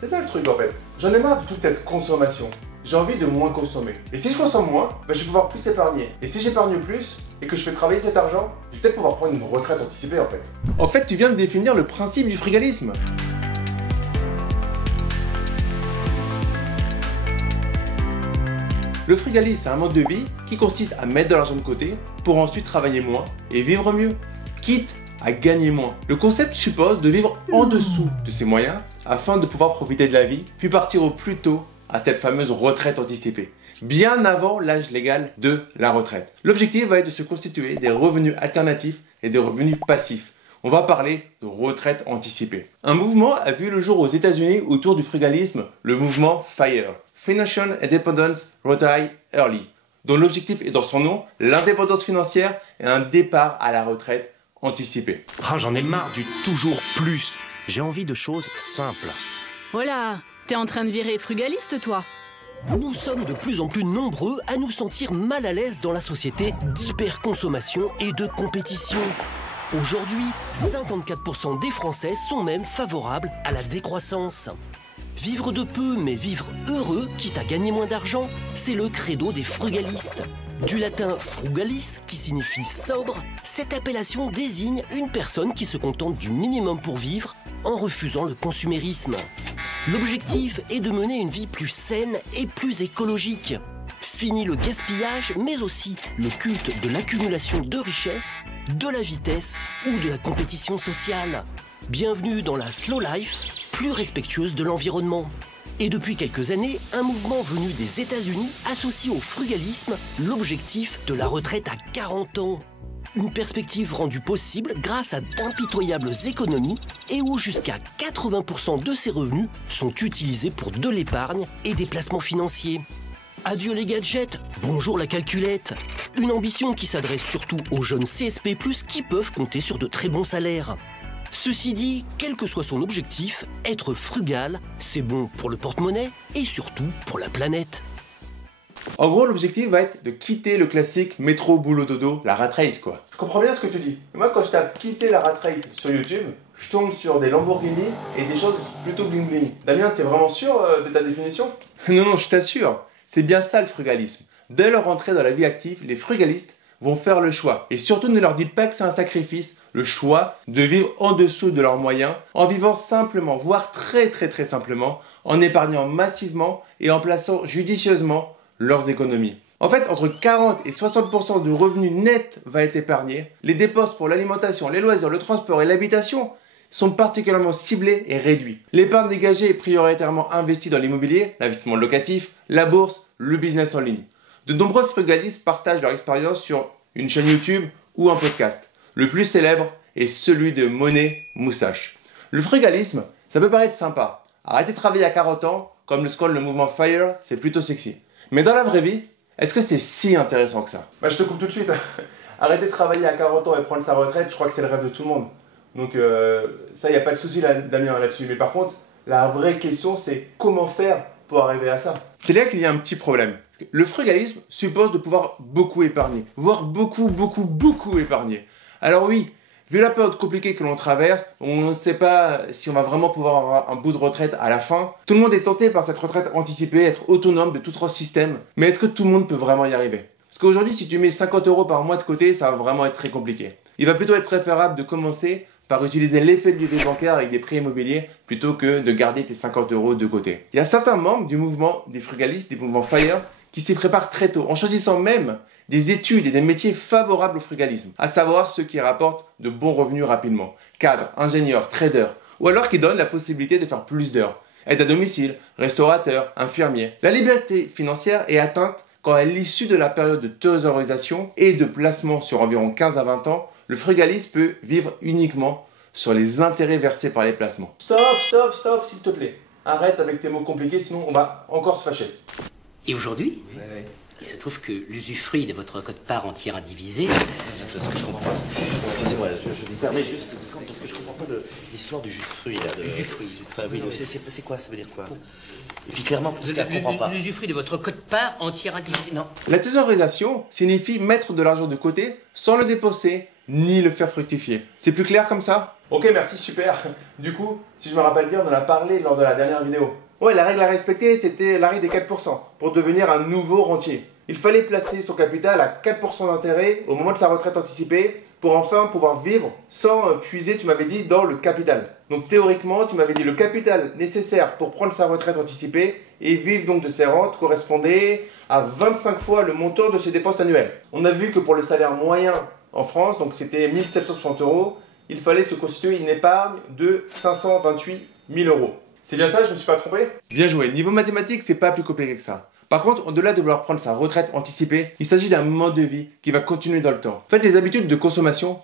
C'est ça le truc en fait. J'en ai marre de toute cette consommation. J'ai envie de moins consommer. Et si je consomme moins, je vais pouvoir plus épargner. Et si j'épargne plus et que je fais travailler cet argent, je vais peut-être pouvoir prendre une retraite anticipée en fait. En fait, tu viens de définir le principe du frugalisme. Le frugalisme, c'est un mode de vie qui consiste à mettre de l'argent de côté pour ensuite travailler moins et vivre mieux, quitte à gagner moins. Le concept suppose de vivre en dessous de ses moyens afin de pouvoir profiter de la vie, puis partir au plus tôt à cette fameuse retraite anticipée, bien avant l'âge légal de la retraite. L'objectif va être de se constituer des revenus alternatifs et des revenus passifs. On va parler de retraite anticipée. Un mouvement a vu le jour aux États-Unis autour du frugalisme, le mouvement FIRE, Financial Independence Retire Early, dont l'objectif est dans son nom, l'indépendance financière et un départ à la retraite anticipée. Ah, j'en ai marre du toujours plus. J'ai envie de choses simples. Voilà, t'es en train de virer frugaliste, toi? Nous sommes de plus en plus nombreux à nous sentir mal à l'aise dans la société d'hyperconsommation et de compétition. Aujourd'hui, 54% des Français sont même favorables à la décroissance. Vivre de peu mais vivre heureux, quitte à gagner moins d'argent, c'est le credo des frugalistes. Du latin frugalis, qui signifie sobre, cette appellation désigne une personne qui se contente du minimum pour vivre en refusant le consumérisme. L'objectif est de mener une vie plus saine et plus écologique. Fini le gaspillage, mais aussi le culte de l'accumulation de richesses, de la vitesse ou de la compétition sociale. Bienvenue dans la slow life, plus respectueuse de l'environnement. Et depuis quelques années, un mouvement venu des États-Unis associe au frugalisme l'objectif de la retraite à 40 ans. Une perspective rendue possible grâce à d'impitoyables économies et où jusqu'à 80% de ces revenus sont utilisés pour de l'épargne et des placements financiers. Adieu les gadgets, bonjour la calculette. Une ambition qui s'adresse surtout aux jeunes CSP+, qui peuvent compter sur de très bons salaires. Ceci dit, quel que soit son objectif, être frugal, c'est bon pour le porte-monnaie et surtout pour la planète. En gros, l'objectif va être de quitter le classique métro, boulot, dodo, la rat race quoi. Je comprends bien ce que tu dis. Mais moi, quand je tape quitter la rat race sur YouTube, je tombe sur des Lamborghini et des choses plutôt bling bling. Damien, t'es vraiment sûr de ta définition? Non, je t'assure. C'est bien ça le frugalisme. Dès leur entrée dans la vie active, les frugalistes vont faire le choix. Et surtout, ne leur dites pas que c'est un sacrifice, le choix de vivre en dessous de leurs moyens, en vivant simplement, voire très simplement, en épargnant massivement et en plaçant judicieusement leurs économies. En fait, entre 40 et 60% du revenu net va être épargné. Les dépenses pour l'alimentation, les loisirs, le transport et l'habitation sont particulièrement ciblés et réduits. L'épargne dégagée est prioritairement investie dans l'immobilier, l'investissement locatif, la bourse, le business en ligne. De nombreux frugalistes partagent leur expérience sur une chaîne YouTube ou un podcast. Le plus célèbre est celui de Monet Moustache. Le frugalisme, ça peut paraître sympa. Arrêter de travailler à 40 ans, comme le scroll le mouvement FIRE, c'est plutôt sexy. Mais dans la vraie vie, est-ce que c'est si intéressant que ça? Je te coupe tout de suite. Arrêter de travailler à 40 ans et prendre sa retraite, je crois que c'est le rêve de tout le monde. Donc ça, il n'y a pas de souci Damien là-dessus. Mais par contre, la vraie question, c'est comment faire pour arriver à ça? C'est là qu'il y a un petit problème. Le frugalisme suppose de pouvoir beaucoup épargner, voire beaucoup épargner. Alors oui, vu la période compliquée que l'on traverse, on ne sait pas si on va vraiment pouvoir avoir un bout de retraite à la fin. Tout le monde est tenté par cette retraite anticipée, être autonome de tout autre système. Mais est-ce que tout le monde peut vraiment y arriver? Parce qu'aujourd'hui, si tu mets 50 € par mois de côté, ça va vraiment être très compliqué. Il va plutôt être préférable de commencer par utiliser l'effet de levier bancaire avec des prêts immobiliers plutôt que de garder tes 50 € de côté. Il y a certains membres du mouvement des frugalistes, du mouvement FIRE, qui s'y préparent très tôt, en choisissant même des études et des métiers favorables au frugalisme, à savoir ceux qui rapportent de bons revenus rapidement, cadres, ingénieurs, traders, ou alors qui donnent la possibilité de faire plus d'heures, aide à domicile, restaurateur, infirmier. La liberté financière est atteinte quand à l'issue de la période de thésaurisation et de placement sur environ 15 à 20 ans, le frugaliste peut vivre uniquement sur les intérêts versés par les placements. Stop, s'il te plaît. Arrête avec tes mots compliqués, sinon on va encore se fâcher. Et aujourd'hui, il se trouve que l'usufruit de votre quote-part entière à diviser... C'est ce que je comprends pas. Excusez-moi, je vous permets juste 2 secondes parce que je comprends pas l'histoire du jus de fruits. Là, Du jus de fruits. Enfin oui, c'est quoi? Ça veut dire quoi? Et puis clairement, parce qu'elle comprend pas. L'usufruit de votre quote-part entière à diviser... Non. La thésaurisation signifie mettre de l'argent de côté sans le dépenser ni le faire fructifier. C'est plus clair comme ça? Ok, merci, super. Du coup, si je me rappelle bien, on en a parlé lors de la dernière vidéo. Ouais, la règle à respecter, c'était la règle des 4% pour devenir un nouveau rentier. Il fallait placer son capital à 4% d'intérêt au moment de sa retraite anticipée pour enfin pouvoir vivre sans puiser, tu m'avais dit, dans le capital. Donc théoriquement, tu m'avais dit le capital nécessaire pour prendre sa retraite anticipée et vivre donc de ses rentes correspondait à 25 fois le montant de ses dépenses annuelles. On a vu que pour le salaire moyen en France, donc c'était 1 760 €, il fallait se constituer une épargne de 528 000 €. C'est bien ça, je ne me suis pas trompé? Bien joué. Niveau mathématiques, c'est pas plus compliqué que ça. Par contre, au-delà de vouloir prendre sa retraite anticipée, il s'agit d'un mode de vie qui va continuer dans le temps. En fait, les habitudes de consommation,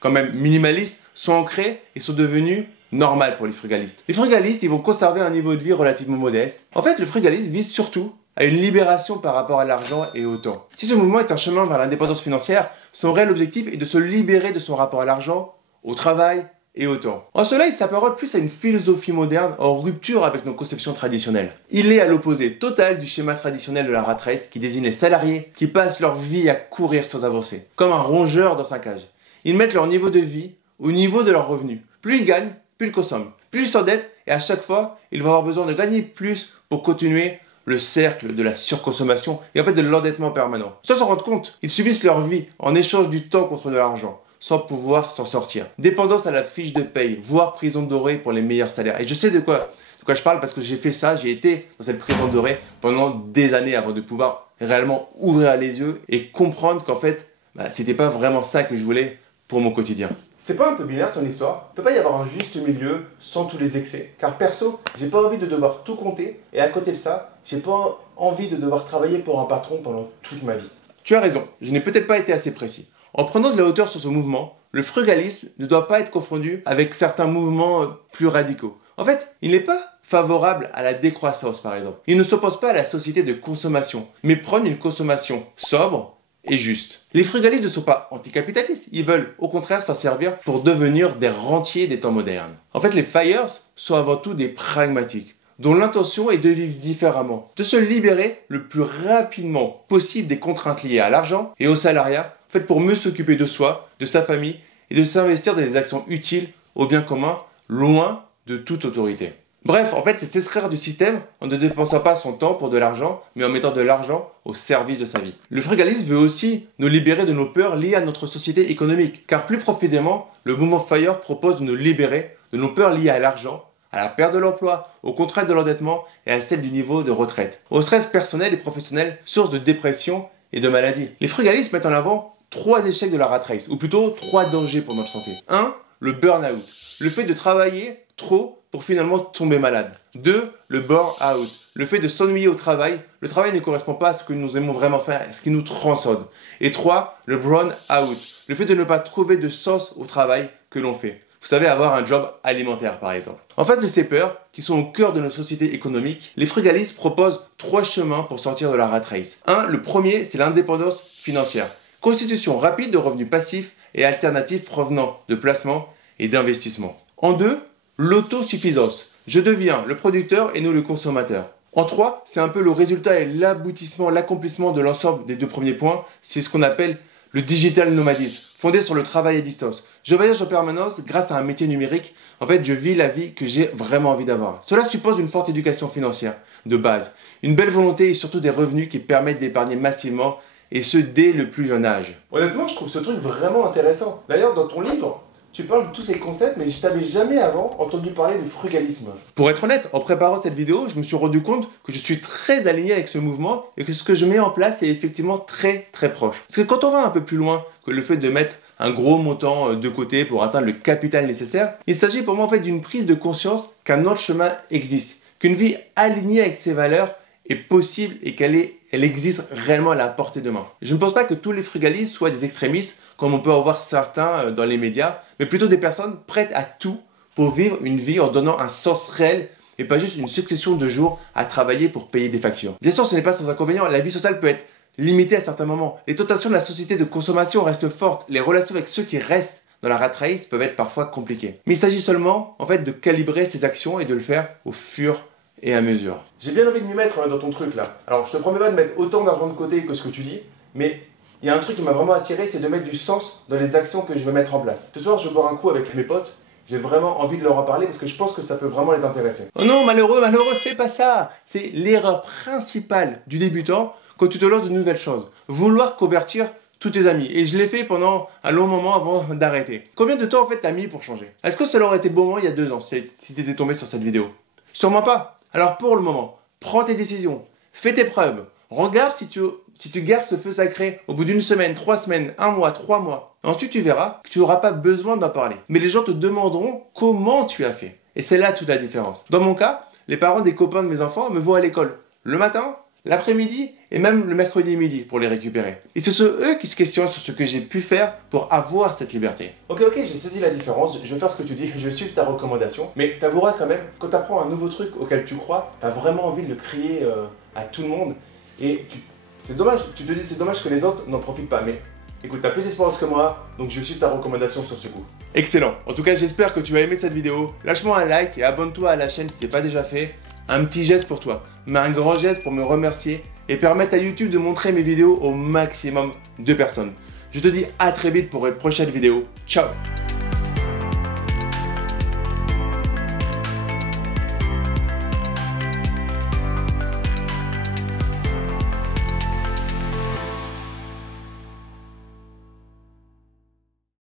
quand même minimalistes, sont ancrées et sont devenues normales pour les frugalistes. Les frugalistes, ils vont conserver un niveau de vie relativement modeste. En fait, le frugalisme vise surtout à une libération par rapport à l'argent et au temps. Si ce mouvement est un chemin vers l'indépendance financière, son réel objectif est de se libérer de son rapport à l'argent, au travail et au temps. En cela, il s'apparente plus à une philosophie moderne en rupture avec nos conceptions traditionnelles. Il est à l'opposé total du schéma traditionnel de la rat race qui désigne les salariés qui passent leur vie à courir sans avancer, comme un rongeur dans sa cage. Ils mettent leur niveau de vie au niveau de leurs revenus. Plus ils gagnent, plus ils consomment, plus ils s'endettent et à chaque fois, ils vont avoir besoin de gagner plus pour continuer le cercle de la surconsommation et en fait de l'endettement permanent. Sans s'en rendre compte, ils subissent leur vie en échange du temps contre de l'argent, sans pouvoir s'en sortir. Dépendance à la fiche de paye, voire prison dorée pour les meilleurs salaires. Et je sais de quoi je parle parce que j'ai fait ça, j'ai été dans cette prison dorée pendant des années avant de pouvoir réellement ouvrir les yeux et comprendre qu'en fait, c'était pas vraiment ça que je voulais pour mon quotidien. C'est pas un peu binaire ton histoire? Il peut pas y avoir un juste milieu sans tous les excès. Car perso, j'ai pas envie de devoir tout compter et à côté de ça, j'ai pas envie de devoir travailler pour un patron pendant toute ma vie. Tu as raison, je n'ai peut-être pas été assez précis. En prenant de la hauteur sur ce mouvement, le frugalisme ne doit pas être confondu avec certains mouvements plus radicaux. En fait, il n'est pas favorable à la décroissance par exemple. Il ne s'oppose pas à la société de consommation, mais prône une consommation sobre et juste. Les frugalistes ne sont pas anticapitalistes, ils veulent au contraire s'en servir pour devenir des rentiers des temps modernes. En fait, les FIRES sont avant tout des pragmatiques, dont l'intention est de vivre différemment, de se libérer le plus rapidement possible des contraintes liées à l'argent et au salariat, en fait pour mieux s'occuper de soi, de sa famille et de s'investir dans des actions utiles au bien commun, loin de toute autorité. Bref, en fait, c'est s'extraire du système en ne dépensant pas son temps pour de l'argent, mais en mettant de l'argent au service de sa vie. Le frugalisme veut aussi nous libérer de nos peurs liées à notre société économique, car plus profondément, le mouvement FIRE propose de nous libérer de nos peurs liées à l'argent, à la perte de l'emploi, aux contraintes de l'endettement et à celle du niveau de retraite, au stress personnel et professionnel, source de dépression et de maladie. Les frugalistes mettent en avant 3 échecs de la rat race, ou plutôt 3 dangers pour notre santé. 1. Le burn-out, le fait de travailler trop pour finalement tomber malade. 2. Le burn-out, le fait de s'ennuyer au travail. Le travail ne correspond pas à ce que nous aimons vraiment faire, à ce qui nous transcende. Et 3. Le burn-out, le fait de ne pas trouver de sens au travail que l'on fait. Vous savez, avoir un job alimentaire par exemple. En face de ces peurs, qui sont au cœur de nos sociétés économiques, les frugalistes proposent 3 chemins pour sortir de la rat race. Le premier, c'est l'indépendance financière. Constitution rapide de revenus passifs et alternatifs provenant de placements et d'investissements. En 2, l'autosuffisance. Je deviens le producteur et nous le consommateur. En 3, c'est un peu le résultat et l'aboutissement, l'accomplissement de l'ensemble des 2 premiers points. C'est ce qu'on appelle le digital nomadisme, fondé sur le travail à distance. Je voyage en permanence grâce à un métier numérique. En fait, je vis la vie que j'ai vraiment envie d'avoir. Cela suppose une forte éducation financière de base, une belle volonté et surtout des revenus qui permettent d'épargner massivement et ce dès le plus jeune âge. Honnêtement, je trouve ce truc vraiment intéressant. D'ailleurs, dans ton livre, tu parles de tous ces concepts, mais je t'avais jamais avant entendu parler de frugalisme. Pour être honnête, en préparant cette vidéo, je me suis rendu compte que je suis très aligné avec ce mouvement et que ce que je mets en place est effectivement très proche. Parce que quand on va un peu plus loin que le fait de mettre un gros montant de côté pour atteindre le capital nécessaire, il s'agit pour moi en fait d'une prise de conscience qu'un autre chemin existe, qu'une vie alignée avec ses valeurs est possible et qu'elle existe réellement à la portée de main. Je ne pense pas que tous les frugalistes soient des extrémistes, comme on peut en voir certains dans les médias, mais plutôt des personnes prêtes à tout pour vivre une vie en donnant un sens réel et pas juste une succession de jours à travailler pour payer des factures. Bien sûr, ce n'est pas sans inconvénient, la vie sociale peut être limitée à certains moments. Les tentations de la société de consommation restent fortes, les relations avec ceux qui restent dans la rat race peuvent être parfois compliquées. Mais il s'agit seulement en fait de calibrer ses actions et de le faire au fur et à mesure. J'ai bien envie de m'y mettre dans ton truc là. Alors je te promets pas de mettre autant d'argent de côté que ce que tu dis, mais il y a un truc qui m'a vraiment attiré, c'est de mettre du sens dans les actions que je veux mettre en place. Ce soir, je vais boire un coup avec mes potes J'ai vraiment envie de leur en parler parce que je pense que ça peut vraiment les intéresser. Oh non, malheureux, fais pas ça. C'est l'erreur principale du débutant quand tu te lances de nouvelles choses. Vouloir convertir tous tes amis. Et je l'ai fait pendant un long moment avant d'arrêter. Combien de temps en fait t'as mis pour changer? Est-ce que ça aurait été bon moment il y a 2 ans si t'étais tombé sur cette vidéo? Sûrement pas. Alors pour le moment, prends tes décisions, fais tes preuves. Regarde si tu gardes ce feu sacré au bout d'une semaine, 3 semaines, 1 mois, 3 mois. Ensuite, tu verras que tu n'auras pas besoin d'en parler. Mais les gens te demanderont comment tu as fait. Et c'est là toute la différence. Dans mon cas, les parents des copains de mes enfants me voient à l'école le matin, l'après-midi et même le mercredi midi pour les récupérer. Et ce sont eux qui se questionnent sur ce que j'ai pu faire pour avoir cette liberté. Ok, j'ai saisi la différence, je vais faire ce que tu dis, je vais suivre ta recommandation. Mais t'avoueras quand même, quand tu apprends un nouveau truc auquel tu crois, tu as vraiment envie de le crier à tout le monde. Et c'est dommage, tu te dis c'est dommage que les autres n'en profitent pas, mais écoute, t'as plus d'espérance que moi, donc je vais suivre ta recommandation sur ce coup. Excellent, en tout cas j'espère que tu as aimé cette vidéo. Lâche-moi un like et abonne-toi à la chaîne si ce n'est pas déjà fait. Un petit geste pour toi, mais un grand geste pour me remercier et permettre à YouTube de montrer mes vidéos au maximum de personnes. Je te dis à très vite pour une prochaine vidéo. Ciao!